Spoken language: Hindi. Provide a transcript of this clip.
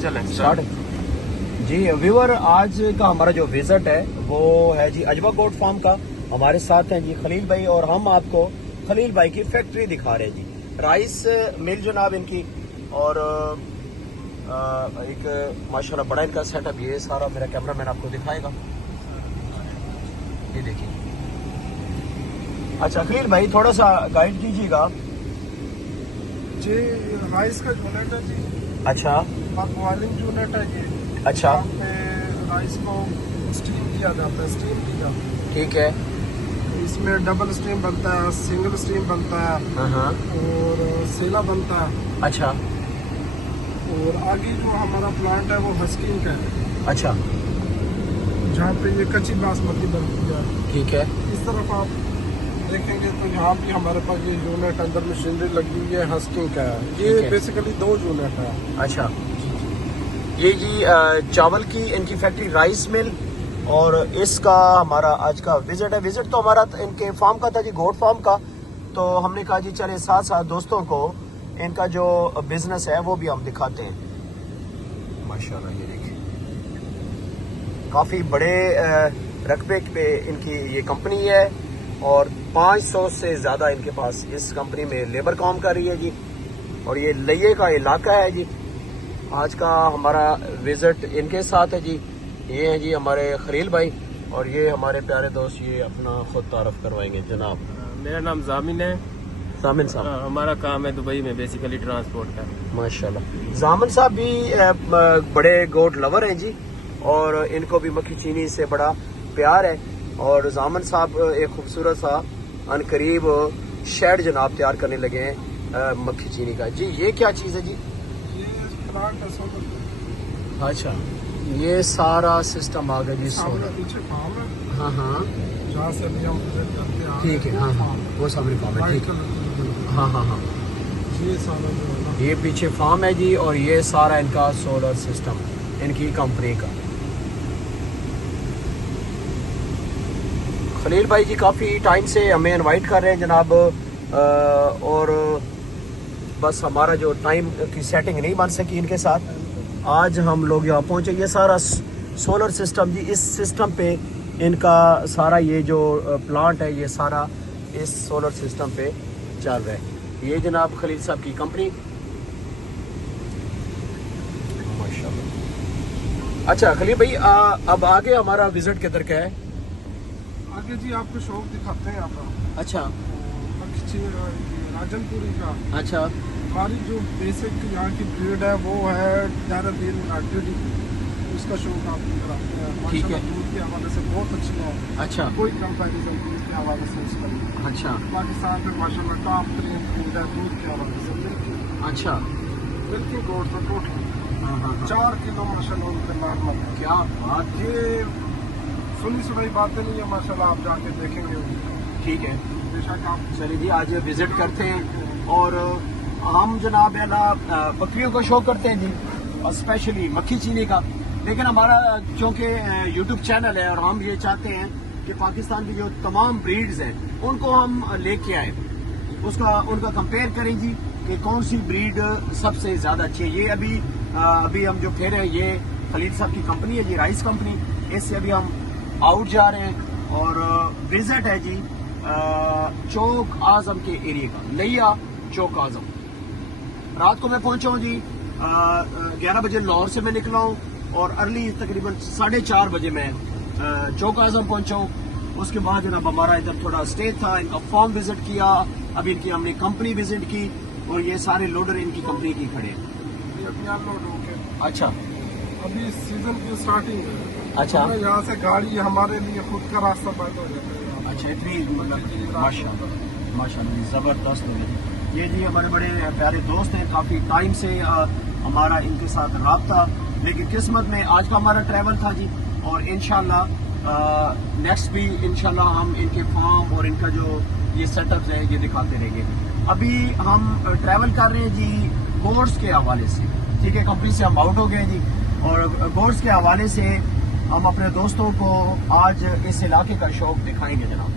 चलें स्टार्ट जी व्यूअर। आज का हमारा जो विजिट है वो है जी अजवा गोट फार्म का। हमारे साथ हैं जी खलील भाई और हम आपको खलील भाई की फैक्ट्री दिखा रहे हैं जी। राइस मिल जनाब इनकी, और एक माशाल्लाह बड़ा इनका सेटअप। ये सारा मेरा कैमरामैन आपको दिखाएगा, ये देखिए। अच्छा खलील भाई थोड़ा सा गाइड कीजिएगा जी। राइस का यूनिट है जी। अच्छा बॉइलिंग यूनिट है ये। अच्छा यहाँ पे राइस को स्टीम किया जाता है, स्टीम किया। ठीक है। इसमें डबल स्टीम बनता है, सिंगल स्टीम बनता है और सेला बनता है। अच्छा और आगे जो हमारा प्लांट है वो हस्किंग का है। अच्छा जहाँ पे ये कच्ची बासमती बनती है। ठीक है। इस तरफ आप देखेंगे तो यहाँ भी हमारे पास ये यूनिट अंदर मशीनरी लगी हुई है, हस्किंग का है। ये बेसिकली 2 यूनिट है। अच्छा ये जी चावल की इनकी फैक्ट्री राइस मिल, और इसका हमारा आज का विजिट है। विजिट तो हमारा इनके फार्म का था जी, गोट फार्म का। तो हमने कहा जी चले साथ साथ दोस्तों को इनका जो बिजनेस है वो भी हम दिखाते हैं। माशाल्लाह ये देखिए काफी बड़े रकबे पे इनकी ये कंपनी है, और 500 से ज्यादा इनके पास इस कंपनी में लेबर काम कर रही है जी। और ये लइये का इलाका है जी। आज का हमारा विजिट इनके साथ है जी। ये हैं जी हमारे खलील भाई, और ये हमारे प्यारे दोस्त, ये अपना खुद तारफ करवाएंगे जनाब। मेरा नाम जामिन है। जामिन साहब, हमारा काम है दुबई में बेसिकली ट्रांसपोर्ट का। माशाल्लाह। जामिन साहब भी बड़े गोट लवर हैं जी, और इनको भी मक्खी चीनी से बड़ा प्यार है। और जामिन साहब एक खूबसूरत सा अनकरीब शेड जनाब तैयार करने लगे हैं मक्खी चीनी का जी। ये क्या चीज़ है जी? अच्छा ये सारा सिस्टम आ गया जी। सोलर पीछे फार्म है। हाँ हाँ जहाँ से अभी हम विजिट करते हैं। ठीक है। हाँ हाँ वो सामने फार्म है। ठीक है। हाँ हाँ हाँ ये सारा जो है ना, ये पीछे फार्म है जी, और ये सारा इनका सोलर सिस्टम इनकी कंपनी का। खलील भाई जी काफ़ी टाइम से हमें इनवाइट कर रहे हैं जनाब, और बस हमारा जो टाइम की सेटिंग नहीं बन सकी इनके साथ। आज हम लोग यहाँ पहुँचे। ये सारा सोलर सिस्टम जी, इस सिस्टम पे इनका सारा ये जो प्लांट है ये सारा इस सोलर सिस्टम पे चल रहा है। ये जनाब खलील साहब की कंपनी। माशाल्लाह। अच्छा खलील भाई अब आगे हमारा विजिट किधर का है? आगे जी आपको शौक दिखाते हैं आप। अच्छा राजनपुरी का। अच्छा हमारी जो बेसिक यहाँ की ब्रीड है वो है ज़्यादातर यूनाइटेड। उसका शौक आप कराते हैं। ठीक है। दूध के हवाले से बहुत अच्छी है। अच्छा कोई कंपैरिजन दूध के हवाले से उसका। अच्छा पाकिस्तान में माशाल्लाह टॉप 3 फूड है दूध के हवाले से। अच्छा बिल्कुल गोट का टोटल हाँ हाँ 4 किलो माशाल्लाह उनके नॉर्मल है। क्या बात। ये सुनी सुनाई बातें नहीं है माशाल्लाह, आप जाके देखेंगे। ठीक है बेशक आप चलिए जी आज विजिट करते हैं। और हम जनाब है ना बकरियों का शौक करते हैं जी, और स्पेशली मक्खी चीनी का। लेकिन हमारा चूँकि यूट्यूब चैनल है, और हम ये चाहते हैं कि पाकिस्तान की जो तमाम ब्रीड्स हैं उनको हम लेके आए, उनका कंपेयर करें जी कि कौन सी ब्रीड सबसे ज़्यादा अच्छी है। ये अभी हम जो कह रहे हैं ये खलील साहब की कंपनी है जी, राइस कंपनी। इससे अभी हम आउट जा रहे हैं, और विजिट है जी चौक आजम के एरिया का, लिया चौक आजम। रात को मैं पहुंचा हूँ जी 11 बजे लाहौर से मैं निकला हूँ, और अर्ली तकरीबन 4:30 बजे मैं चौक आजम पहुंचा हूँ। उसके बाद जनाब हमारा इधर थोड़ा स्टे था, इनका फॉर्म विजिट किया, अभी इनकी हमने कंपनी विजिट की, और ये सारे लोडर इनकी कंपनी की खड़े हैं। अभी अनलोड हो गए। अच्छा अभी सीजन की स्टार्टिंग है। अच्छा यहाँ से गाड़ी हमारे लिए खुद का रास्ता बंद हो जाता है। अच्छा इतनी मतलब माशाल्लाह माशाल्लाह ज़बरदस्त हो गई। ये जी हमारे बड़े प्यारे दोस्त हैं, काफ़ी टाइम से हमारा इनके साथ रब्ता, लेकिन किस्मत में आज का हमारा ट्रैवल था जी। और इंशाल्लाह नेक्स्ट भी इंशाल्लाह हम इनके फार्म और इनका जो ये सेटअप है ये दिखाते रहेंगे। अभी हम ट्रैवल कर रहे हैं जी गोड्स के हवाले से। ठीक है, कंपनी से हम आउट हो गए जी, और गोड्स के हवाले से हम अपने दोस्तों को आज इस इलाके का शौक दिखाएंगे जनाब।